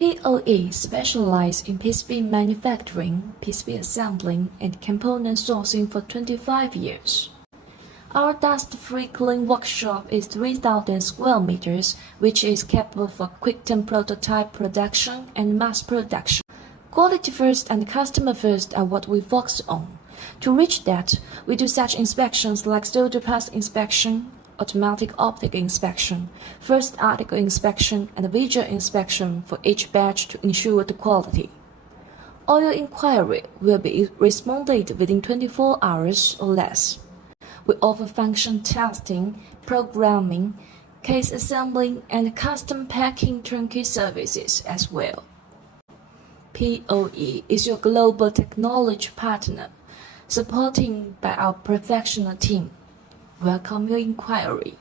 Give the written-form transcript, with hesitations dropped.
POE specialized in PCB manufacturing, PCB assembling, and component sourcing for 25 years. Our dust-free clean workshop is 3,000 square meters, which is capable for quick-turn prototype production and mass production. Quality first and customer first are what we focus on. To reach that, we do such inspections like solder pass inspection, automatic optic inspection, first article inspection, and visual inspection for each batch to ensure the quality. All your inquiry will be responded within 24 hours or less. We offer function testing, programming, case assembling, and custom packing turnkey services as well. POE is your global technology partner, supported by our professional team. Welcome your inquiry.